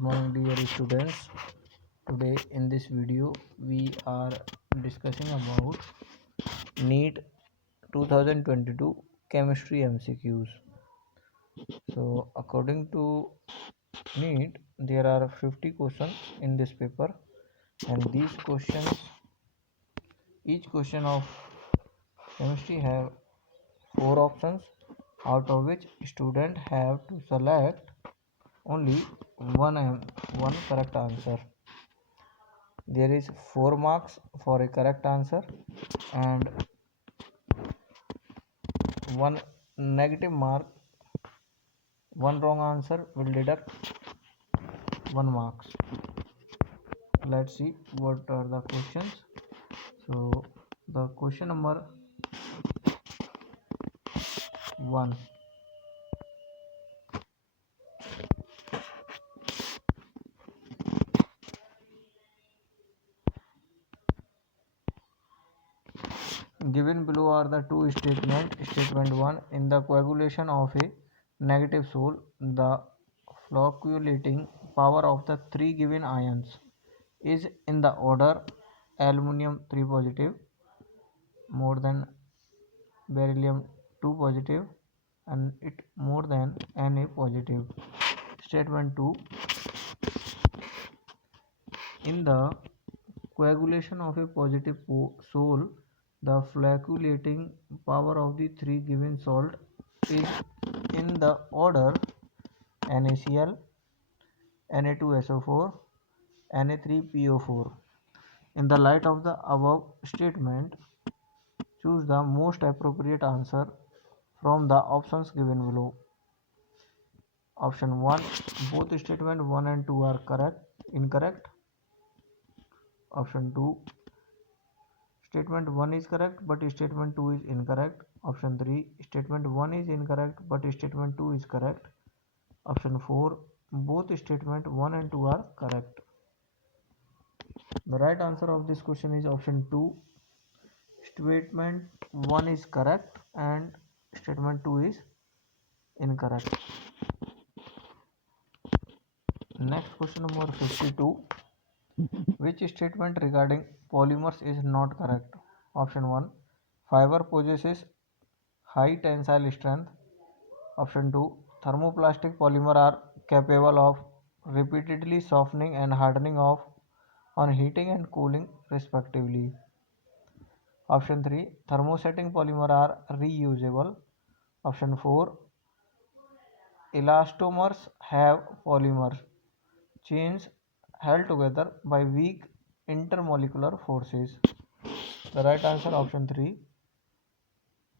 Morning dear students. Today in this video we are discussing about Neet 2022 chemistry MCQs. So according to Neet there are 50 questions in this paper, and these questions, each question of chemistry have 4 options, out of which student have to select only one correct answer. There is 4 marks for a correct answer, and 1 negative mark. One wrong answer will deduct 1 marks. Let's see what are the questions. So the question number 1. Given below are the two statements. Statement 1: in the coagulation of a negative sol, the flocculating power of the 3 given ions is in the order aluminium 3 positive more than beryllium 2 positive and it more than Na positive. Statement 2: in the coagulation of a positive sol, the flocculating power of the 3 given salt is in the order NaCl, Na2SO4, Na3PO4. In the light of the above statement, choose the most appropriate answer from the options given below. Option 1: both statement 1 and 2 are incorrect. Option 2: statement 1 is correct but statement 2 is incorrect. Option 3: statement 1 is incorrect but statement 2 is correct. Option 4: both statement 1 and 2 are correct. The right answer of this question is option 2. Statement 1 is correct and statement 2 is incorrect. Next, question number 52. Which statement regarding polymers is not correct? Option 1: fiber possesses high tensile strength. Option 2: thermoplastic polymers are capable of repeatedly softening and hardening off on heating and cooling respectively. Option 3: thermosetting polymers are reusable. Option 4: elastomers have polymer chains held together by weak intermolecular forces. The right answer option 3.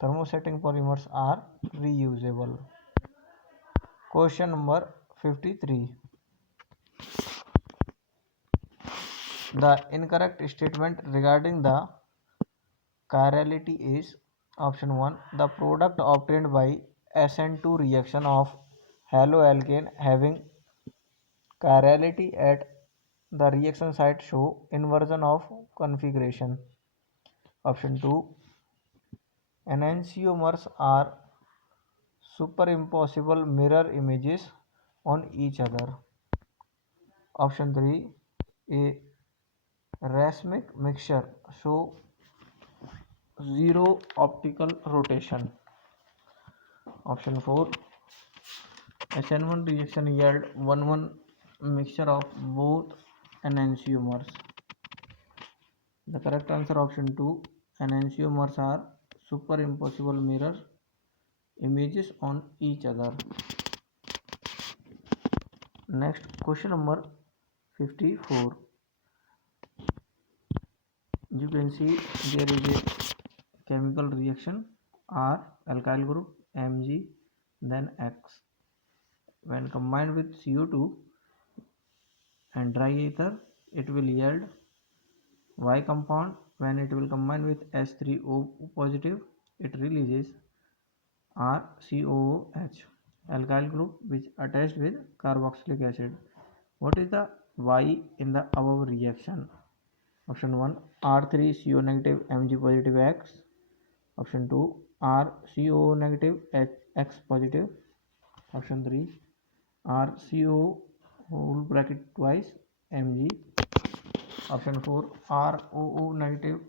Thermosetting polymers are reusable. Question number 53. The incorrect statement regarding the chirality is option 1. The product obtained by SN2 reaction of haloalkane having chirality at the reaction site show inversion of configuration. Option 2. Enantiomers are superimposable mirror images on each other. Option 3. A racemic mixture show zero optical rotation. Option 4. SN1 reaction yield 1,1 mixture of both enantiomers. The correct answer option 2. Enantiomers are superimposable mirror images on each other. Next, question number 54. You can see there is a chemical reaction R, alkyl group, Mg, then X. When combined with CO2 and dry ether, it will yield Y compound. When it will combine with H3O positive, it releases RCOOH, alkyl group which attached with carboxylic acid. What is the Y in the above reaction? Option 1: R3CO negative Mg positive X. Option 2: RCO negative X positive. Option 3: RCO whole bracket twice Mg. Option 4 ROO negative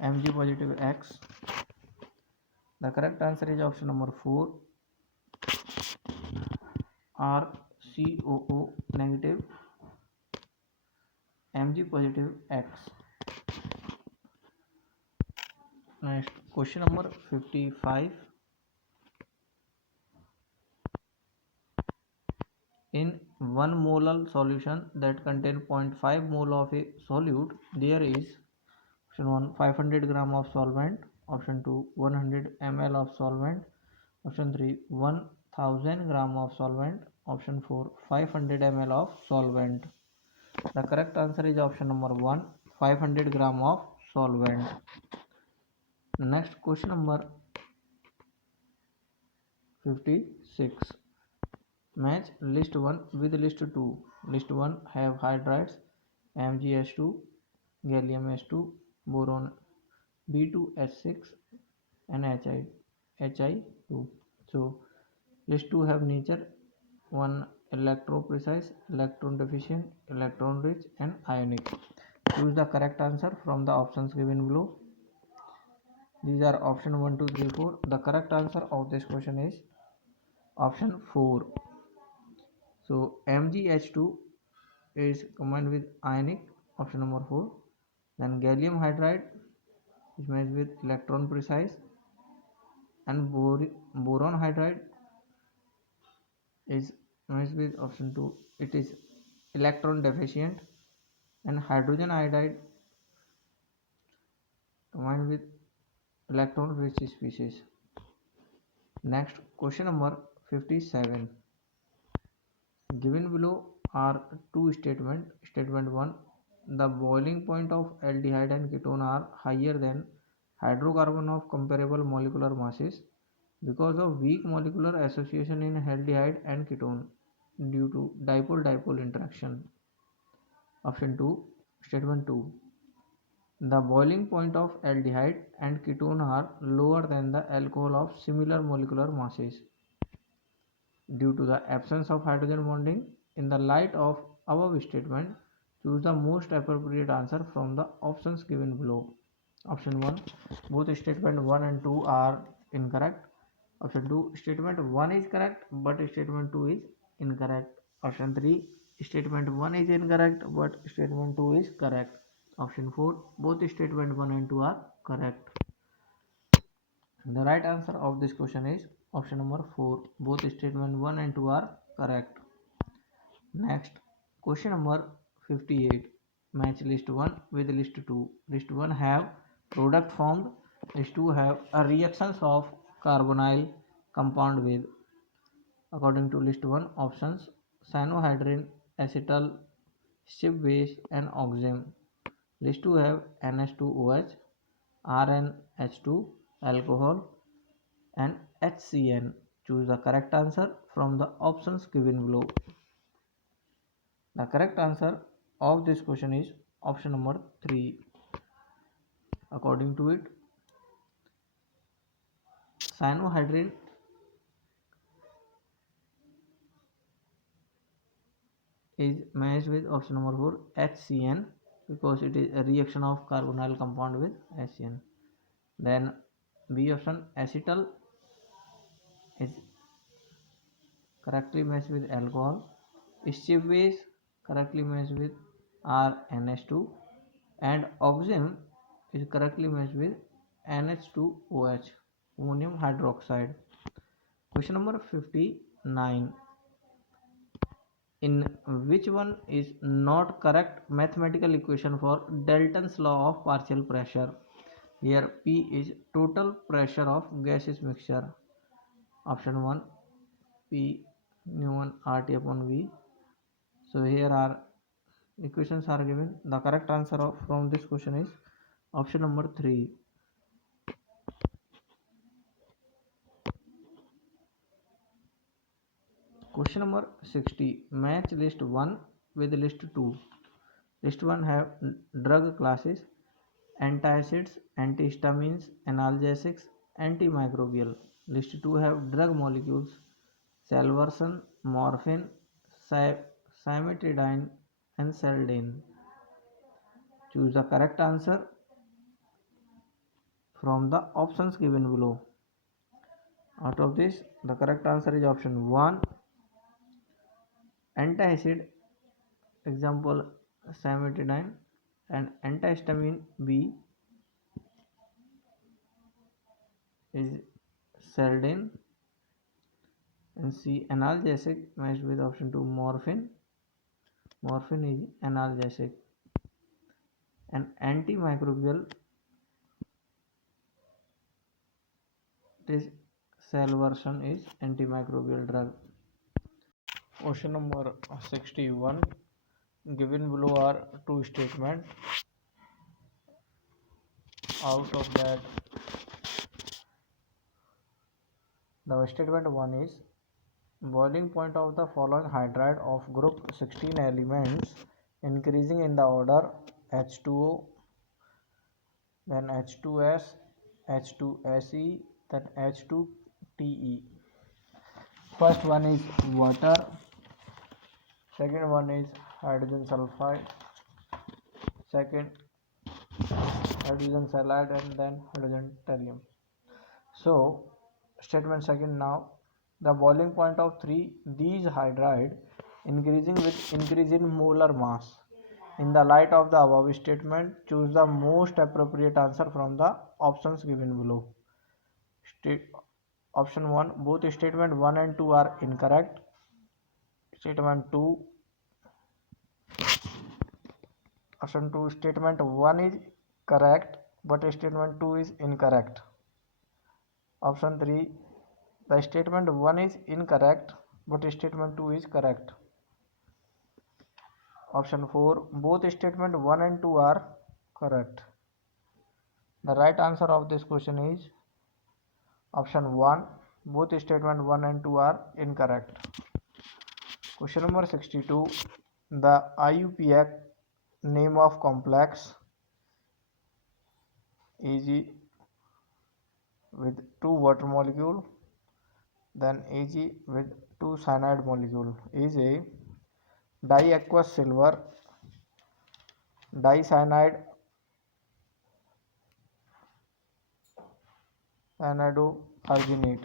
Mg positive X. The correct answer is option number 4 RCOO negative Mg positive X. Next question number 55. In 1 molar solution that contains 0.5 mole of a solute, there is option 1 500 gram of solvent, option 2 100 ml of solvent, option 3 1000 gram of solvent, option 4 500 ml of solvent. The correct answer is option number 1 500 gram of solvent. Next question number 56. Match list 1 with list 2. List 1 have hydrides MgS2, gallium S2, boron B2S6 and Hi2. So list 2 have nature 1 electro precise, electron deficient, electron rich and ionic. Choose the correct answer from the options given below. These are option 1, 2, 3, 4. The correct answer of this question is option 4. So MgH2 is combined with ionic, option number 4. Then gallium hydride is matched with electron precise, and boron hydride is matched with option 2. It is electron deficient, and hydrogen iodide combined with electron rich species. Next question number 57. Given below are two statements. Statement 1, the boiling point of aldehyde and ketone are higher than hydrocarbon of comparable molecular masses because of weak molecular association in aldehyde and ketone due to dipole-dipole interaction. Option 2, statement 2, the boiling point of aldehyde and ketone are lower than the alcohol of similar molecular masses due to the absence of hydrogen bonding. In the light of above statement, choose the most appropriate answer from the options given below. Option 1, both statement 1 and 2 are incorrect. Option 2, statement 1 is correct but statement 2 is incorrect. Option 3, statement 1 is incorrect but statement 2 is correct. Option 4, both statement 1 and 2 are correct. The right answer of this question is option number 4. Both statement 1 and 2 are correct. Next, question number 58. Match list 1 with list 2. List 1 have product formed. List 2 have a reactions of carbonyl compound with. According to list 1 options, cyanohydrin, acetal, ship base and oxime. List 2 have NH2OH, RnH2, alcohol and HCN. Choose the correct answer from the options given below. The correct answer of this question is option number 3. According to it, cyanohydrin is matched with option number 4 HCN because it is a reaction of carbonyl compound with HCN. Then B option acetal is correctly matched with alcohol. Steve base correctly matched with RNH2 and oxime is correctly matched with NH2OH, ammonium hydroxide. Question number 59. In which one is not correct mathematical equation for Dalton's law of partial pressure? Here P is total pressure of gaseous mixture. Option 1, P nu1 RT upon V. So here are equations are given. The correct answer from this question is option number 3. Question number 60. Match list 1 with list 2. List 1 have drug classes, antacids, antihistamines, analgesics, antimicrobial. List 2 have drug molecules, salvarsan, morphine, cimetidine and celdane. Choose the correct answer from the options given below. Out of this, the correct answer is option 1, antacid, example cimetidine, and antihistamine B is celdane, and C, analgesic, matched with option 2, morphine. Morphine is analgesic. And antimicrobial, this salvarsan is antimicrobial drug. Question number 61. Given below are two statements. Out of that, the statement 1 is boiling point of the following hydride of group 16 elements increasing in the order H2O, then H2S, H2SE, then H2TE. First one is water, second one is hydrogen sulfide, second hydrogen salide, and then hydrogen thallium. So statement second now, the boiling point of these hydride increasing with increase in molar mass. In the light of the above statement, choose the most appropriate answer from the options given below. Option 1, both statement 1 and 2 are incorrect. Statement 2, option 2, statement 1 is correct but statement 2 is incorrect. Option 3, the statement 1 is incorrect but statement 2 is correct. Option 4, both statement 1 and 2 are correct. The right answer of this question is option 1, both statement 1 and 2 are incorrect. Question number 62, the IUPAC name of complex Ag with 2 water molecule, then Ag with 2 cyanide molecule is a diaqueous silver dicyanide cyanodoarginate.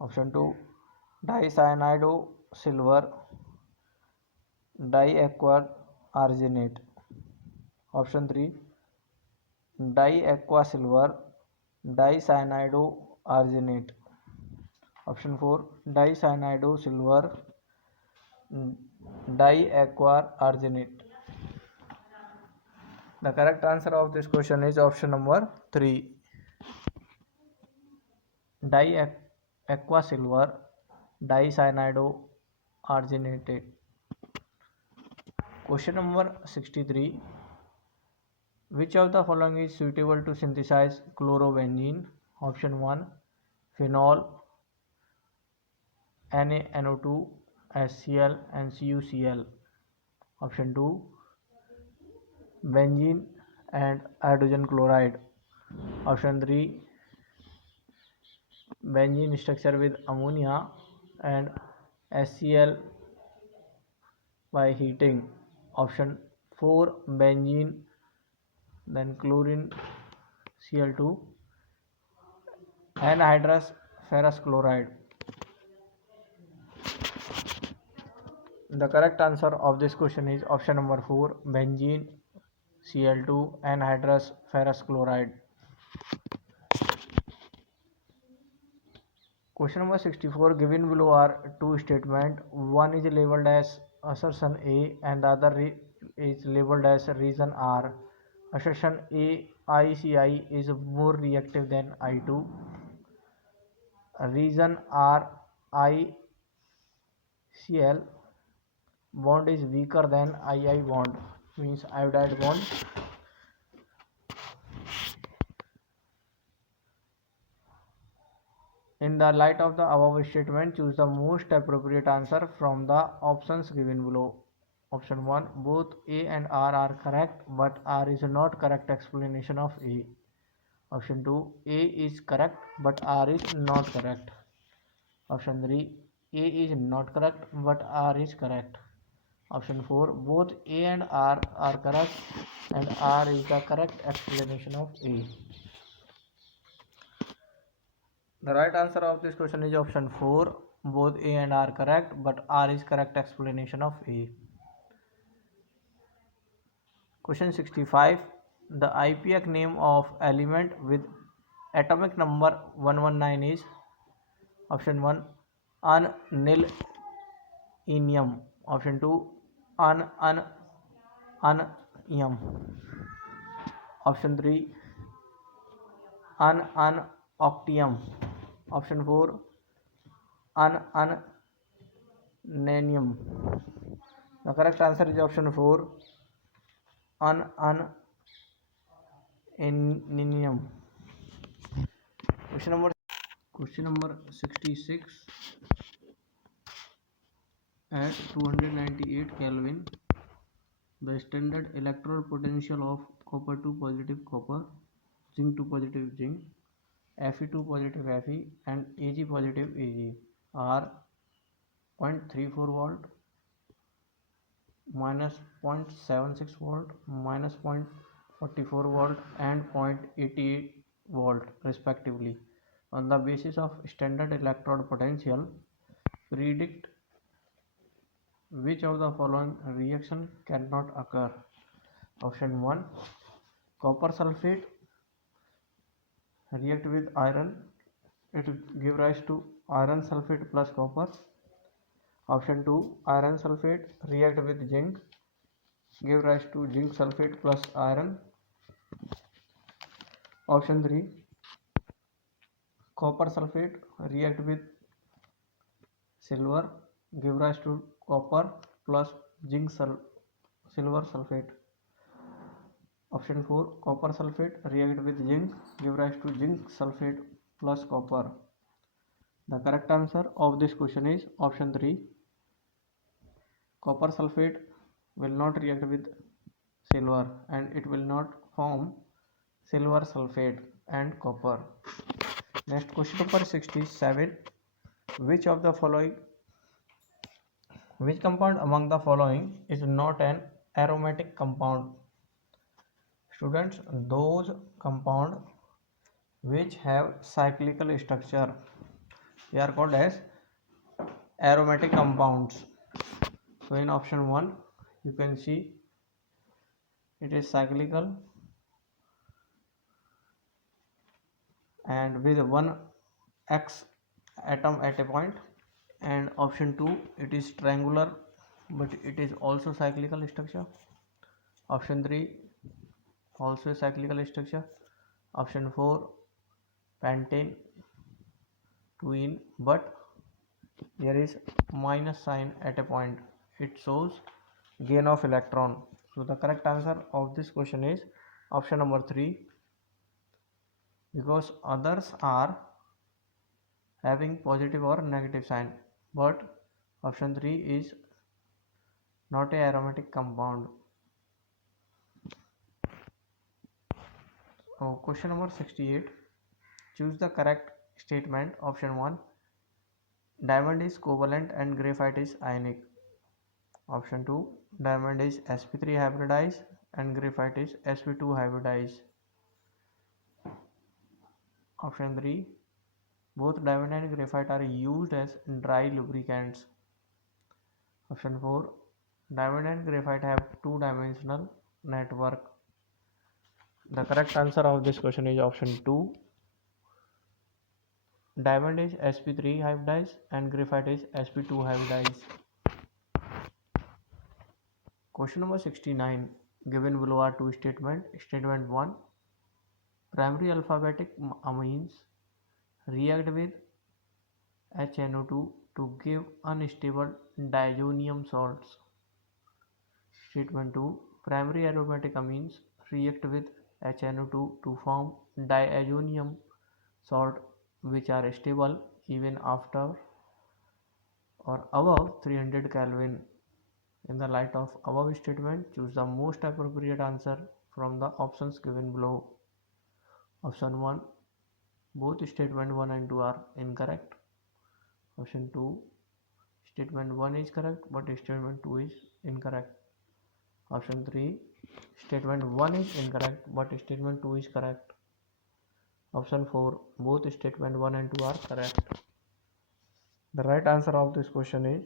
Option 2, dicyanide silver diaqueous arginate. Option 3, diaqueous silver dicyanide arginate. Option 4, dicyanide silver diaqueous arginate. The correct answer of this question is option number 3, diaqueous silver dicyanide arginate. Question number 63, which of the following is suitable to synthesize chlorobenzene? Option 1, phenol, NaNO2, HCl and CuCl. Option 2, benzene and hydrogen chloride. Option 3, benzene structure with ammonia and HCl by heating. Option 4, benzene, then chlorine Cl2, anhydrous ferrous chloride. The correct answer of this question is option number 4, benzene, Cl2, anhydrous ferrous chloride. Question number 64, given below are two statements. One is labeled as assertion A and the other is labeled as reason R. Assertion A, ICI is more reactive than I2. Reason R, ICl bond is weaker than II bond, means iodide bond. In the light of the above statement, choose the most appropriate answer from the options given below. Option 1, both A and R are correct, but R is not correct explanation of A. Option 2, A is correct, but R is not correct. Option 3, A is not correct, but R is correct. Option 4, both A and R are correct, and R is the correct explanation of A. The right answer of this question is option 4, both A and R correct, but R is correct explanation of A. Question 65. The IPAC name of element with atomic number 119 is option 1, anilinium, option 2, anium, option 3, octium, option 4, nanium. The correct answer is option 4, ananium. Question number 66. At 298 Kelvin, the standard electrode potential of copper 2 positive copper, zinc 2 positive zinc, Fe2 positive Fe, and Ag positive Ag are 0.34 volt, minus 0.76 volt, minus 0.44 volt, and 0.88 volt respectively. On the basis of standard electrode potential, predict which of the following reaction cannot occur. Option 1, copper sulfate react with iron, it give rise to iron sulfate plus copper. Option 2, iron sulfate react with zinc, give rise to zinc sulfate plus iron. Option 3, copper sulfate react with silver, give rise to copper plus zinc silver sulfate. Option 4, copper sulfate react with zinc, give rise to zinc sulfate plus copper. The correct answer of this question is option 3. Copper sulfate will not react with silver and it will not form silver sulfate and copper. Next, question number 67. Which compound among the following is not an aromatic compound? Students, those compound which have cyclical structure, they are called as aromatic compounds. So in option 1, you can see it is cyclical and with one X atom at a point, and option 2, it is triangular but it is also cyclical structure. Option 3, also a cyclical structure. Option 4, pentane, twin, but there is minus sign at a point, it shows gain of electron. So the correct answer of this question is option number 3, because others are having positive or negative sign, but option 3 is not a aromatic compound. So question number 68. Choose the correct statement. Option 1, diamond is covalent and graphite is ionic. Option 2, diamond is sp3 hybridized and graphite is sp2 hybridized. Option 3, both diamond and graphite are used as dry lubricants. Option 4, diamond and graphite have two-dimensional network. The correct answer of this question is option 2, diamond is sp3 hybridized and graphite is sp2 hybridized. Question number 69. Given below are two statements. Statement 1, primary alphabetic amines react with HNO2 to give unstable diazonium salts. Statement 2, primary aromatic amines react with HNO2 to form diazonium salt which are stable even after or above 300 Kelvin. In the light of above statement, choose the most appropriate answer from the options given below. Option 1, both statement 1 and 2 are incorrect. Option 2, Statement 1 is correct, but statement 2 is incorrect. Option 3. Statement 1 is incorrect, but statement 2 is correct. Option 4. Both statement 1 and 2 are correct. The right answer of this question is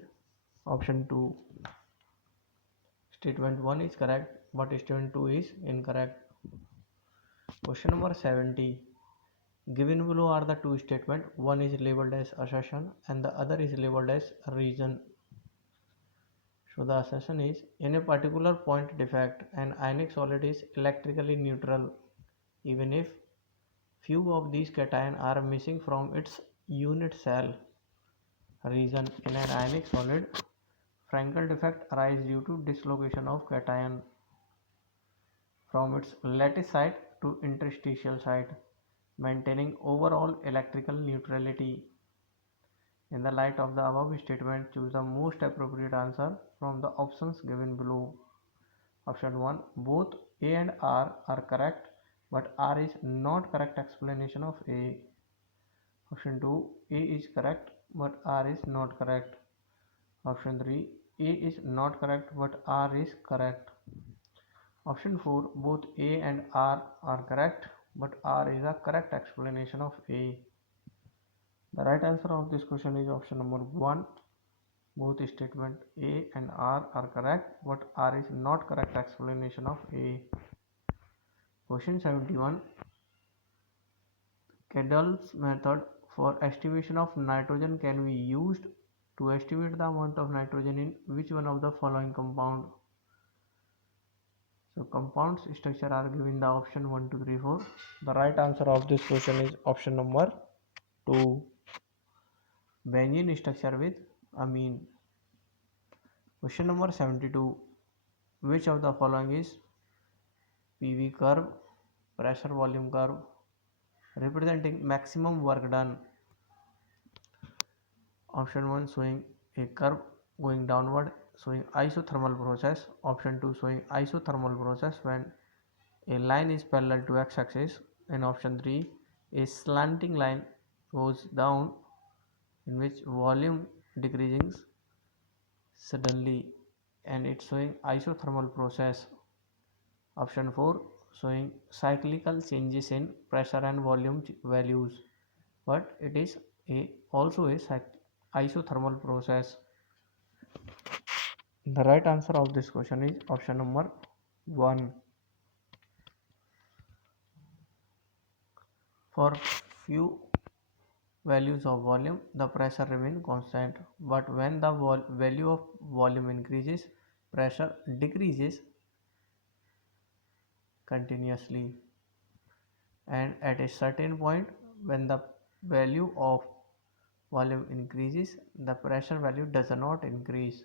option 2. Statement 1 is correct, but statement 2 is incorrect. Question number 70. Given below are the two statements. One is labeled as assertion and the other is labeled as reason. So the assertion is, in a particular point defect, an ionic solid is electrically neutral even if few of these cations are missing from its unit cell. Reason, in an ionic solid, Frankel defect arises due to dislocation of cation from its lattice site to interstitial site, maintaining overall electrical neutrality. In the light of the above statement, choose the most appropriate answer from the options given below. Option 1. Both A and R are correct, but R is not correct explanation of A. Option 2. A is correct, but R is not correct. Option 3. A is not correct, but R is correct. Option 4. Both A and R are correct, but R is a correct explanation of A. The right answer of this question is option number 1. Both statement A and R are correct, but R is not correct explanation of A. Question 71. Cadell's method for estimation of nitrogen can be used to estimate the amount of nitrogen in which one of the following compound? So compounds structure are given the option 1, 2, 3, 4. The right answer of this question is option number 2. Benzene structure with amine. Question number 72. Which of the following is PV curve, pressure volume curve, representing maximum work done? Option 1 showing a curve going downward showing isothermal process. Option 2 showing isothermal process when a line is parallel to x-axis. And option 3 a slanting line goes down in which volume decreases suddenly and it's showing isothermal process. Option 4 showing cyclical changes in pressure and volume values, but it is also a isothermal process. The right answer of this question is option number 1. For few values of volume, the pressure remains constant, but when the value of volume increases, pressure decreases continuously. And at a certain point, when the value of volume increases, the pressure value does not increase.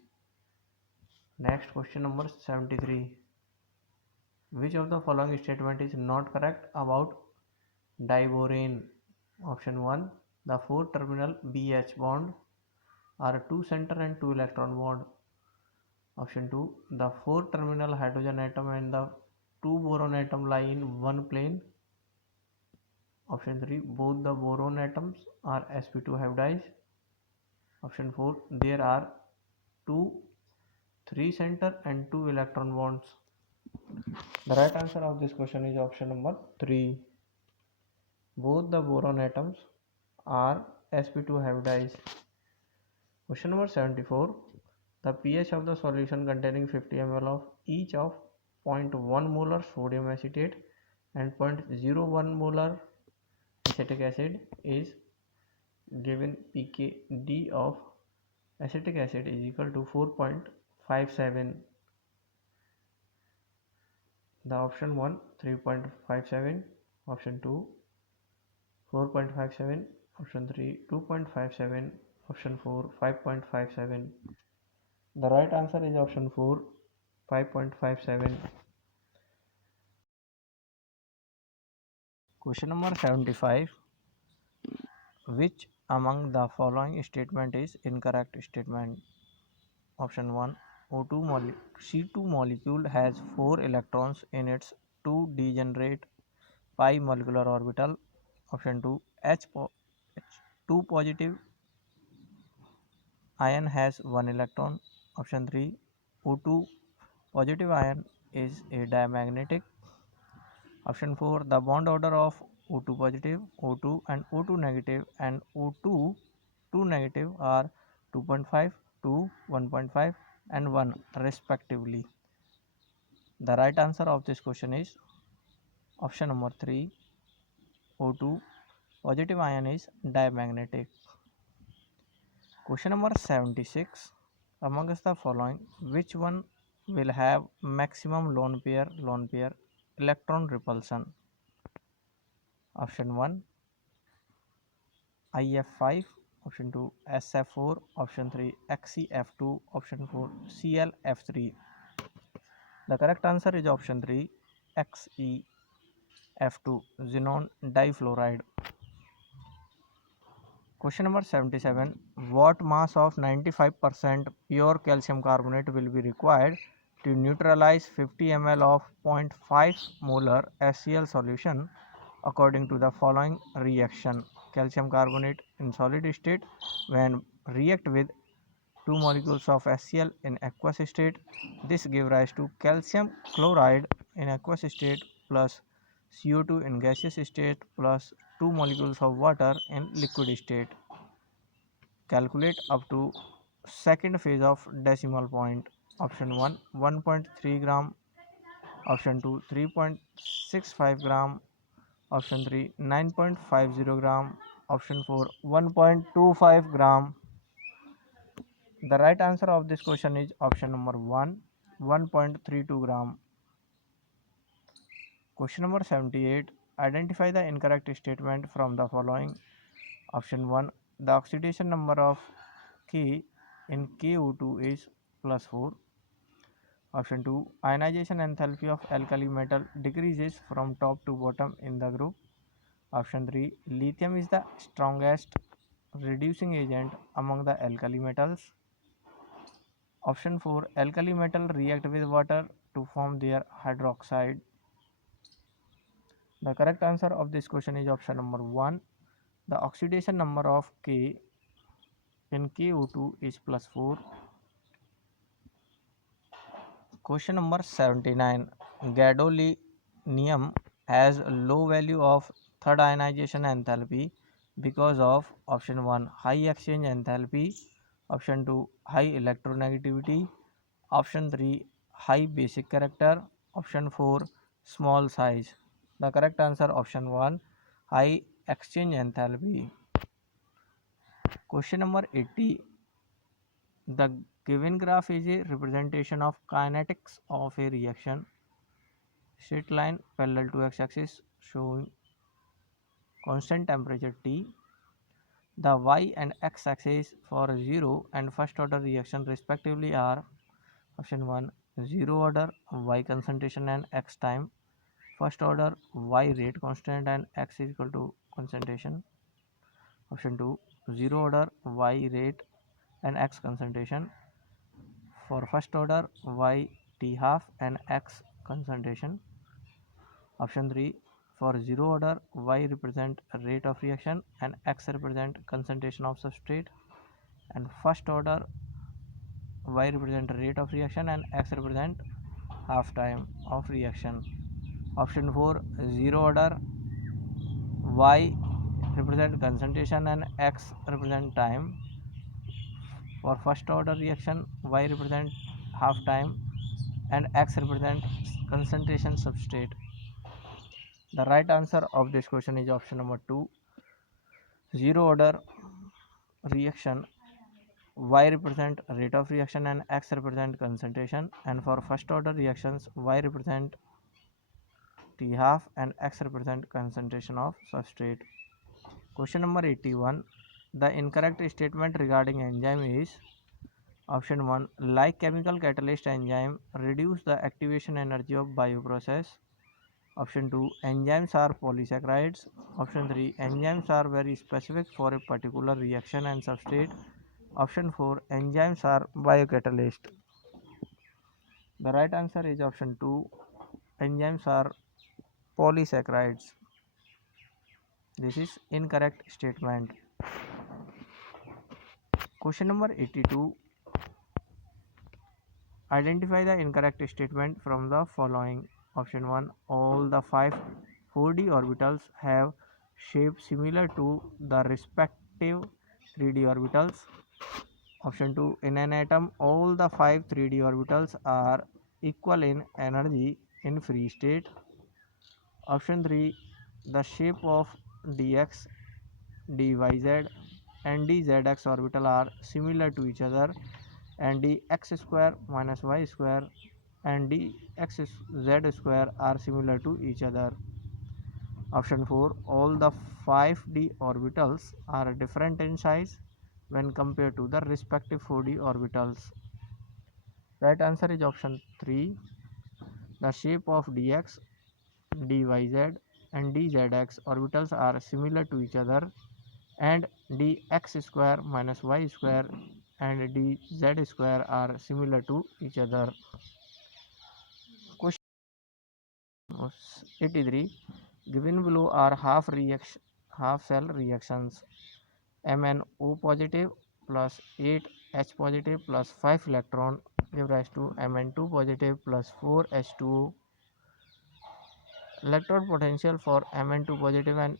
Next, question number 73. Which of the following statement is not correct about diborane? Option 1. The 4-terminal BH bond are 2 center and 2 electron bond. Option 2. The 4-terminal hydrogen atom and the 2 boron atom lie in one plane. Option 3. Both the boron atoms are sp2 hybridized. Option 4. There are 2 3 center and 2 electron bonds. The right answer of this question is option number 3. Both the boron atoms are sp2 hybridized. Question number 74. The pH of the solution containing 50 ml of each of 0.1 molar sodium acetate and 0.01 molar acetic acid is given pKd of acetic acid is equal to 4.57. The option 1 3.57, option 2 4.57, option 3 2.57, option 4 5.57. The right answer is option 4 5.57. Question number 75. Which among the following statement is incorrect statement? Option 1. C2 molecule has 4 electrons in its 2 degenerate pi molecular orbital. Option 2. H2 positive ion has 1 electron. Option 3, O2 positive ion is a diamagnetic. Option 4, the bond order of O2 positive, O2 and O2 negative and O2 2 negative are 2.5, 2, 1.5 and 1 respectively. The right answer of this question is option number 3, O2 positive ion is diamagnetic. Question number 76. Amongst the following, which one will have maximum lone pair electron repulsion? Option 1, IF5, option 2, SF4, option 3, XeF2, option 4, ClF3. The correct answer is option 3, XeF2, xenon difluoride. Question number 77. What mass of 95% pure calcium carbonate will be required to neutralize 50 ml of 0.5 molar HCl solution according to the following reaction? Calcium carbonate in solid state when react with 2 molecules of HCl in aqueous state. This gives rise to calcium chloride in aqueous state plus CO2 in gaseous state plus 2 molecules of water in liquid state. Calculate up to second phase of decimal point. Option 1, 1.3 gram. Option 2, 3.65 gram. Option 3, 9.50 gram. Option 4, 1.25 gram. The right answer of this question is option number 1, 1.32 gram. Question number 78. Identify the incorrect statement from the following. Option 1, the oxidation number of K in KO2 is plus 4. Option 2, ionization enthalpy of alkali metal decreases from top to bottom in the group. Option 3, lithium is the strongest reducing agent among the alkali metals. Option 4, alkali metal react with water to form their hydroxide. The correct answer of this question is option number 1. The oxidation number of K in KO2 is plus 4. Question number 79. Gadolinium has a low value of third ionization enthalpy because of option 1, high exchange enthalpy, option 2, high electronegativity, option 3, high basic character, option 4, small size. The correct answer option 1, high exchange enthalpy. Question number 80. The given graph is a representation of kinetics of a reaction. Straight line parallel to x-axis showing constant temperature T. The y and x-axis for 0 and first order reaction respectively are option 1, 0 order y concentration and x time, first order y rate constant and x is equal to concentration. Option 2, 0 order y rate and x concentration for first order y t half and x concentration. Option 3, for 0 order y represent rate of reaction and x represent concentration of substrate, and first order y represent rate of reaction and x represent half time of reaction. Option 4, 0 order y represent concentration and x represent time. For first order reaction, y represent half time and x represent concentration substrate. The right answer of this question is option number 2, 0 order reaction, y represent rate of reaction and x represent concentration, and for first order reactions y represent t half and x represent concentration of substrate. Question number 81. The incorrect statement regarding enzyme is option 1, like chemical catalyst enzyme reduce the activation energy of bioprocess. Option 2, enzymes are polysaccharides. Option 3, enzymes are very specific for a particular reaction and substrate. Option 4, enzymes are biocatalyst. The right answer is option 2, enzymes are polysaccharides. This is incorrect statement. Question number 82. Identify the incorrect statement from the following. Option 1. All the 5 4D orbitals have shape similar to the respective 3D orbitals. Option 2. In an atom, all the 5 3D orbitals are equal in energy in free state. Option 3. The shape of dx, dyz and dzx orbital are similar to each other, and dx square minus y square and dxz square are similar to each other. Option 4. All the 5D orbitals are different in size when compared to the respective 4D orbitals. Right answer is option 3. The shape of dx, dyz and dzx orbitals are similar to each other, and dx square minus y square and dz square are similar to each other. Question 83. Given below are half cell reactions. MnO positive plus 8H positive plus 5 electron give rise to Mn2 positive plus 4H2O. Electrode potential for Mn2 positive and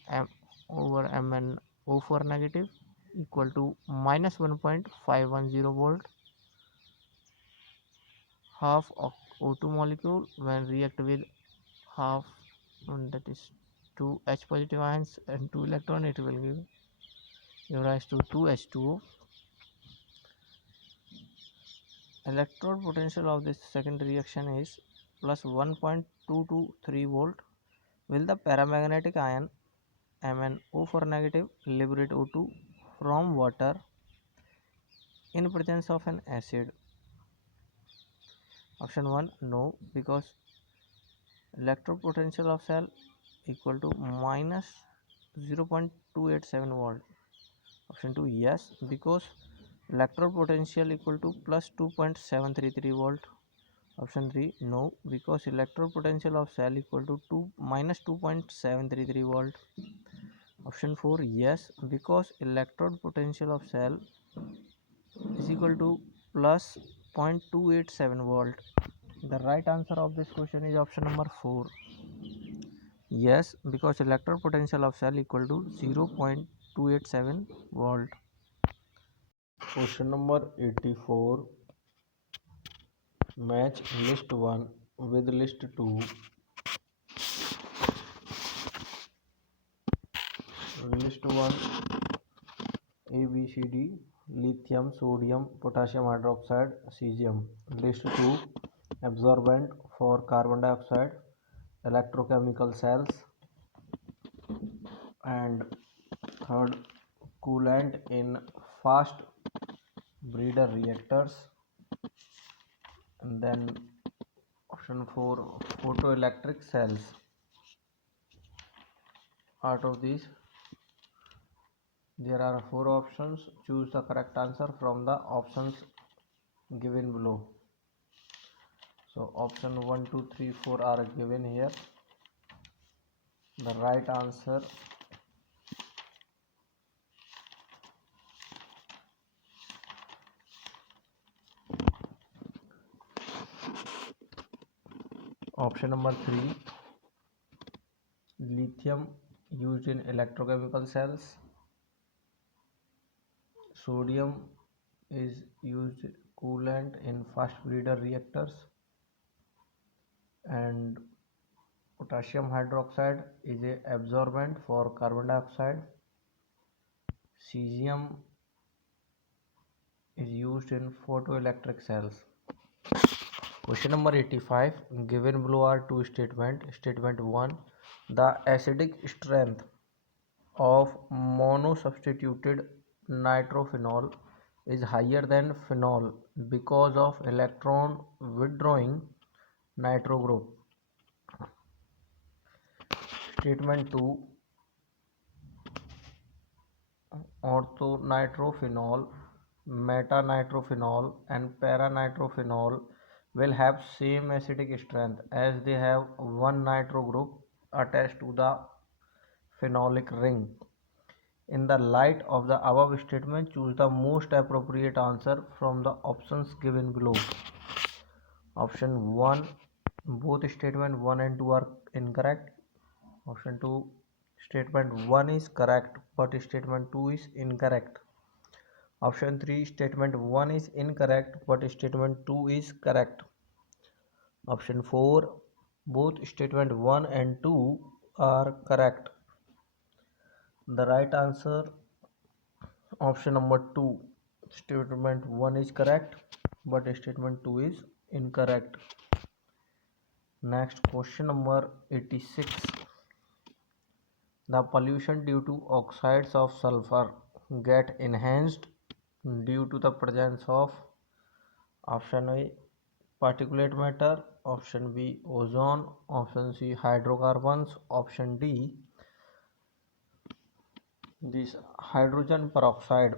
over MnO4 negative equal to minus 1.510 volt. Half of O2 molecule when react with half, that is 2H positive ions and 2 electron, it will give rise to 2H2O. Electrode potential of this second reaction is plus 1.223 volt. Will the paramagnetic ion MnO4 negative liberate O2 from water in presence of an acid? Option 1 no, because electrode potential of cell equal to minus 0.287 volt. Option 2 yes, because electrode potential equal to plus 2.733 volt. Option 3 no, because electrode potential of cell equal to minus 2.733 volt. Option 4 yes, because electrode potential of cell is equal to plus 0.287 volt. The right answer of this question is option number 4. Yes, because electrode potential of cell equal to 0.287 volt. Question number 84. Match list 1 with list 2. List 1 A, B, C, D, lithium, sodium, potassium hydroxide, cesium. List 2 absorbent for carbon dioxide, electrochemical cells, and third coolant in fast breeder reactors, and then option 4 photoelectric cells. Out of these there are 4 options. Choose the correct answer from the options given below. So option 1, 2, 3, 4 are given here. The right answer option number 3, lithium used in electrochemical cells. Sodium is used coolant in fast breeder reactors, and potassium hydroxide is a absorbent for carbon dioxide. Cesium is used in photoelectric cells. Question number 85. Given below are two statements. Statement 1. The acidic strength of monosubstituted nitrophenol is higher than phenol because of electron withdrawing nitro group. Statement 2. Orthonitrophenol, metanitrophenol and paranitrophenol will have same acidic strength as they have one nitro group attached to the phenolic ring. In the light of the above statement, choose the most appropriate answer from the options given below. Option 1, both statement 1 and 2 are incorrect. Option 2, statement 1 is correct but statement 2 is incorrect. Option 3, statement 1 is incorrect but statement 2 is correct. Option 4, both statement 1 and 2 are correct. The right answer, option number 2, statement 1 is correct but statement 2 is incorrect. Next, question number 86. The pollution due to oxides of sulfur get enhanced due to the presence of option A, particulate matter, option B, ozone, option C, hydrocarbons, option D, this hydrogen peroxide.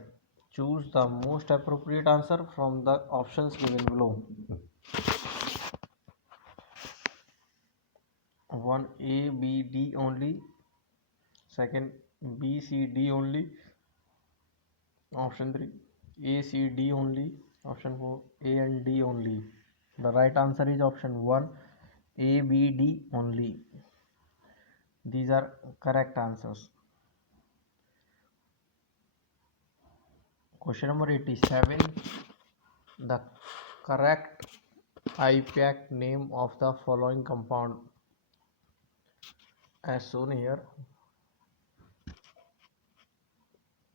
Choose the most appropriate answer from the options given below. 1 A, B, D only. Second, B, C, D only. Option 3, A, C, D only. Option 4, A and D only. The right answer is option 1, A, B, D only. These are correct answers. Question number 87. The correct IPAC name of the following compound as shown here.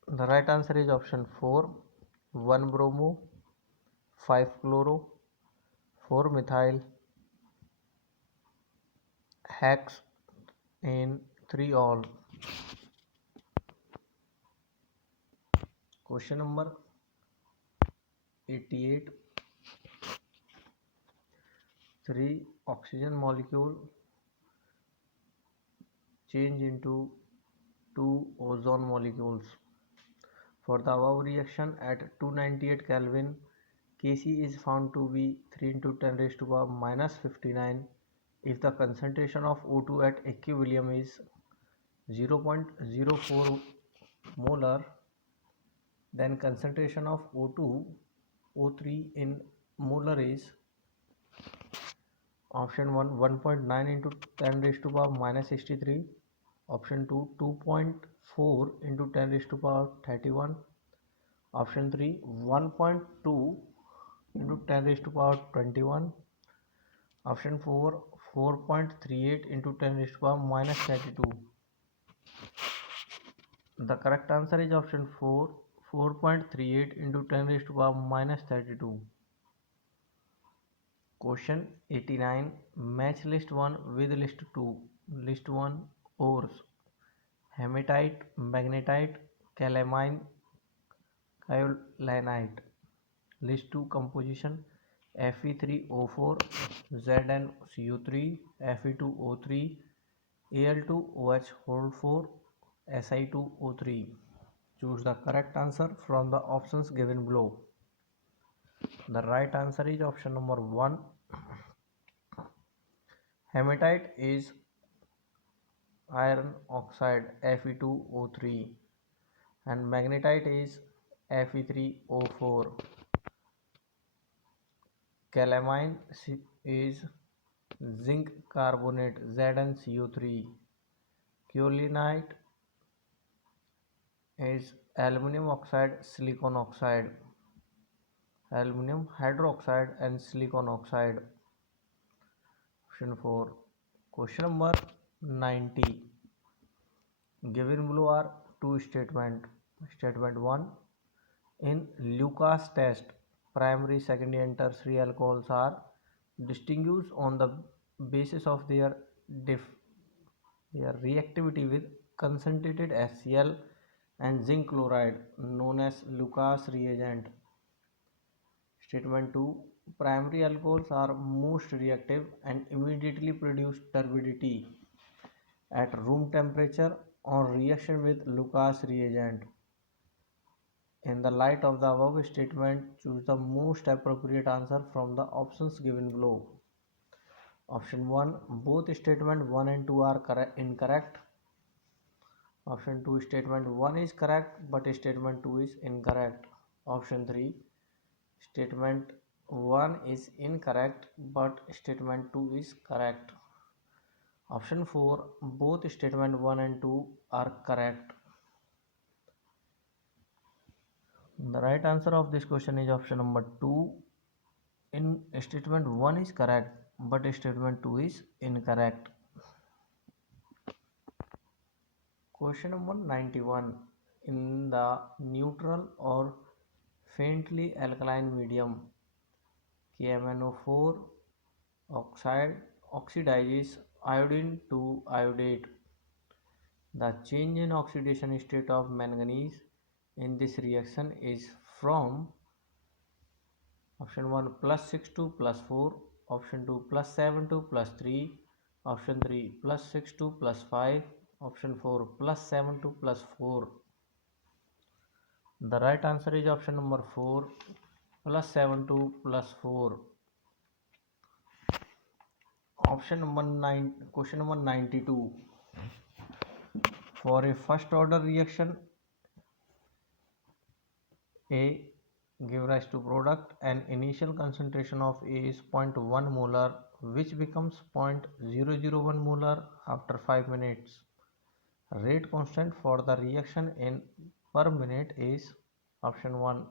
The right answer is option 4, 1 bromo, 5 chloro, 4 methyl, hex, and 3 all. Question number 88. 3 oxygen molecule change into 2 ozone molecules. For the above reaction at 298 Kelvin, Kc is found to be 3 into 10 raised to the power minus 59 if the concentration of O2 at equilibrium is 0.04 molar, then concentration of O2, O3 in molar is option 1, 1.9 into 10 raised to the power minus 63, option 2, 2.4 into 10 raised to the power 31, option 3, 1.2 into 10 raised to the power 21, option 4, 4.38 into 10 raised to the power minus 32. The correct answer is option 4, 4.38 into 10 raised to the power minus 32. Question 89. Match list 1 with list 2. List 1 ores: hematite, magnetite, calamine, kyolinite. List 2 composition: Fe3O4, ZnCO3, Fe2O3, Al2OH4, Si2O3. Choose the correct answer from the options given below. The right answer is option number 1. Hematite is iron oxide Fe2O3 and magnetite is Fe3O4. Calamine is zinc carbonate ZnCO3. Kyolinite is aluminum oxide, silicon oxide, aluminum hydroxide and silicon oxide. Option 4. Question number 90. Given below are two statements. Statement 1. In Lucas test, primary, secondary and tertiary alcohols are distinguished on the basis of their reactivity with concentrated HCl and zinc chloride, known as Lucas reagent. Statement 2. Primary alcohols are most reactive and immediately produce turbidity at room temperature on reaction with Lucas reagent. In the light of the above statement, choose the most appropriate answer from the options given below. Option 1. Both statement 1 and 2 are incorrect. Option 2, statement 1 is correct but statement 2 is incorrect. Option 3, statement 1 is incorrect but statement 2 is correct. Option 4, both statement 1 and 2 are correct. The right answer of this question is option number 2. In statement 1 is correct but statement 2 is incorrect. Question number 91. In the neutral or faintly alkaline medium, KMnO4 oxide oxidizes iodine to iodate. The change in oxidation state of manganese in this reaction is from option 1 +6 to +4, option 2 +7 to +3, option 3 +6 to +5, option 4 +7 to +4. The right answer is option number 4, +7 to +4. Option number 9, question number 92. For a first order reaction, A give rise to product, and initial concentration of A is 0.1 molar, which becomes 0.001 molar after 5 minutes. Rate constant for the reaction in per minute is option 1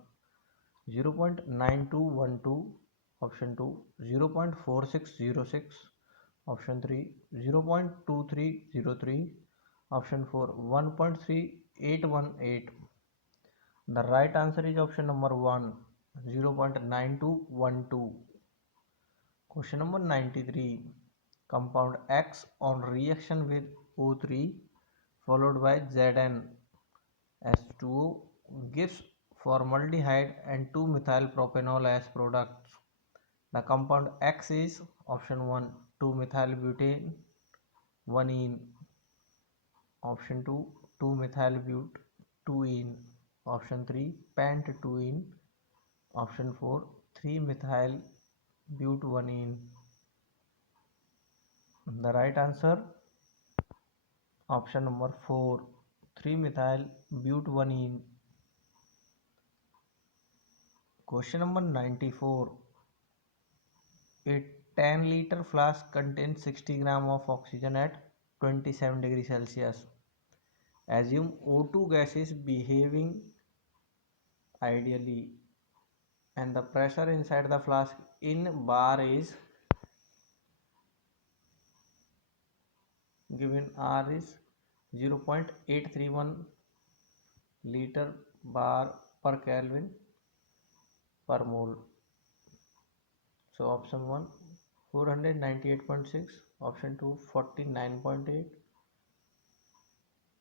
0.9212, option 2 0.4606, option 3 0.2303, option 4 1.3818. The right answer is option number 1 0.9212. Question number 93. Compound X on reaction with O3 followed by Zn H2O gives formaldehyde and 2-methyl propanol as products. The compound X is option 1 2-methyl butane 1-ene, option 2 2-methyl but 2-ene, option 3 pant 2-ene, option 4 3-methyl but 1-ene. The right answer option number 4 3-methyl but 1-ene. Question number 94. A 10-liter flask contains 60 grams of oxygen at 27 degrees Celsius. Assume O2 gas is behaving ideally and the pressure inside the flask in bar is given. R is 0.831 liter bar per Kelvin per mole. So option 1 498.6, option 2 49.8,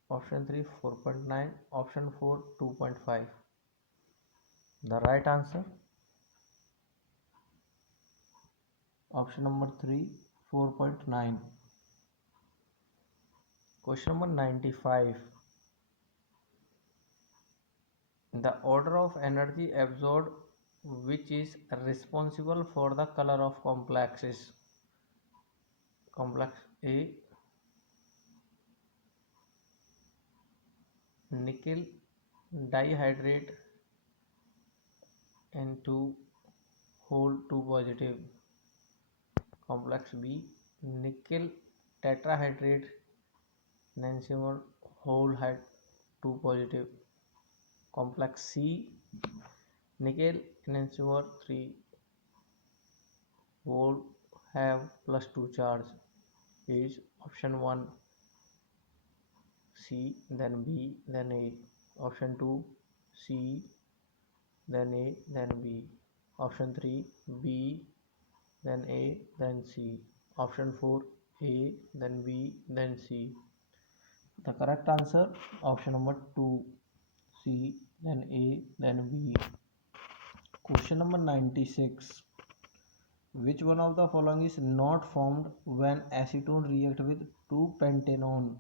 option 3 4.9, option 4 2.5. The right answer option number 3 4.9. Question number 95. The order of energy absorbed which is responsible for the color of complexes. Complex A nickel dihydrate N2 whole 2 positive. Complex B nickel tetrahydrate enantiomer whole 2 positive. Complex C nickel enantiomer 3 whole have +2 charge is option 1 C, then B, then A, option 2 C, then A, then B, option 3 B, then A, then C, option 4 A, then B, then C. The correct answer option number 2 C, then A, then B. Question number 96. Which one of the following is not formed when acetone react with 2-pentanone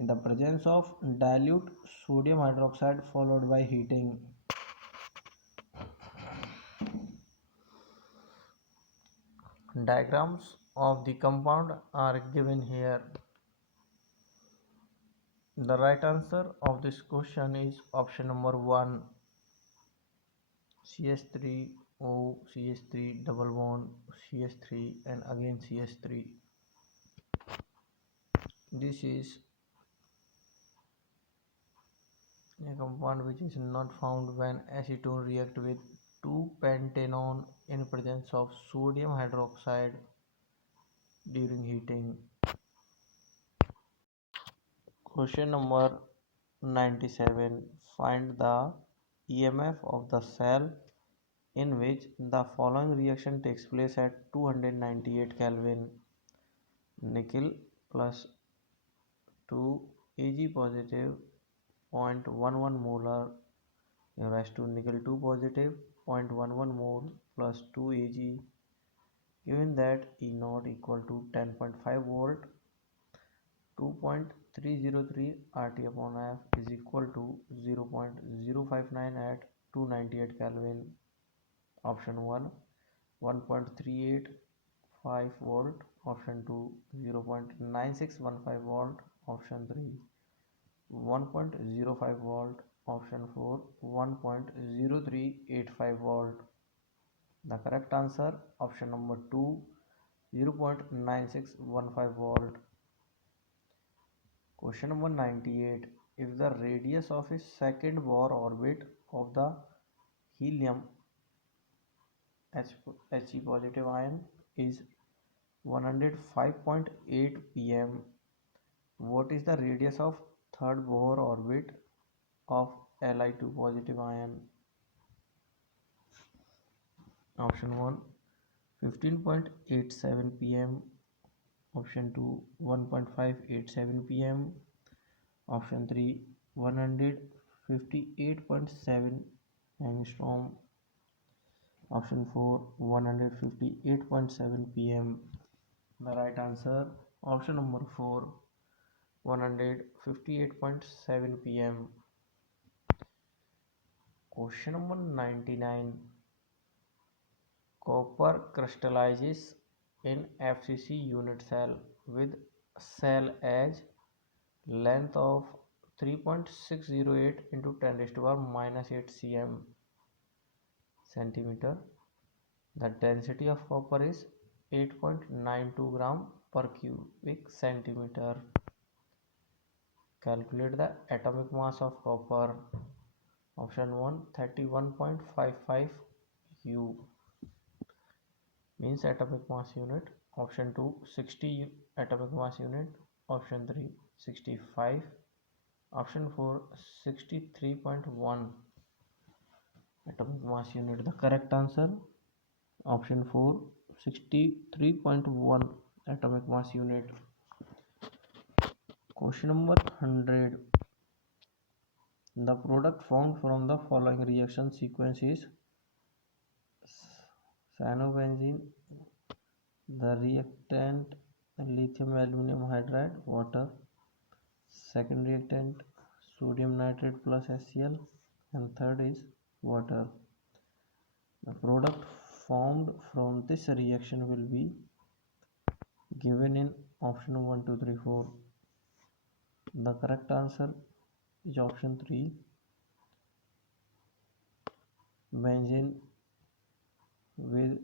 in the presence of dilute sodium hydroxide followed by heating? Diagrams of the compound are given here. The right answer of this question is option number 1, CH3O, CH3 double bond, CH3 and again CH3. This is a compound which is not found when acetone react with 2-pentanone in presence of sodium hydroxide during heating. Question number 97. Find the EMF of the cell in which the following reaction takes place at 298 Kelvin. Nickel plus 2 Ag positive 0.11 molar rise to nickel 2 positive 0.11 mole plus 2 Ag, given that E naught equal to 10.5 volt, 2.303 RT upon F is equal to 0.059 at 298 Kelvin. Option 1, 1.385 volt. Option 2, 0.9615 volt. Option 3, 1.05 volt. Option 4, 1.0385 volt. The correct answer, option number 2, 0.9615 volt. Question number 98. If the radius of a second Bohr orbit of the helium He positive ion is 105.8 pm, what is the radius of third Bohr orbit of Li2 positive ion? Option 1, 15.87 pm. Option 2, 1.587 pm. Option 3, 158.7 angstrom. Option 4, 158.7 pm. The right answer, option number 4, 158.7 pm. Question number 99. Copper crystallizes in FCC unit cell with cell edge length of 3.608 into 10 raised to power minus 8 centimeter. The density of copper is 8.92 gram per cubic centimeter. Calculate the atomic mass of copper. Option 1, 31.55 U means atomic mass unit. Option 2, 60 atomic mass unit. Option 3, 65. Option 4, 63.1 atomic mass unit. The correct answer, option 4, 63.1 atomic mass unit. Question number 100. The product formed from the following reaction sequence is cyanobenzene, the reactant lithium aluminum hydride, water, second reactant sodium nitrate plus HCl, and third is water. The product formed from this reaction will be given in option 1, 2, 3, 4. The correct answer is option 3, benzene with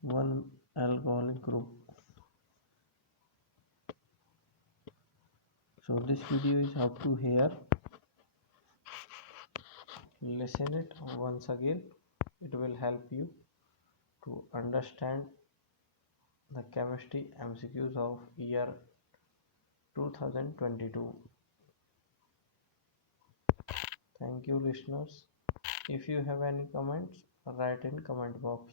one alcoholic group. So this video is up to here. Listen it once again. It will help you to understand the chemistry MCQs of year 2022. Thank you, listeners. If you have any comments, write in comment box.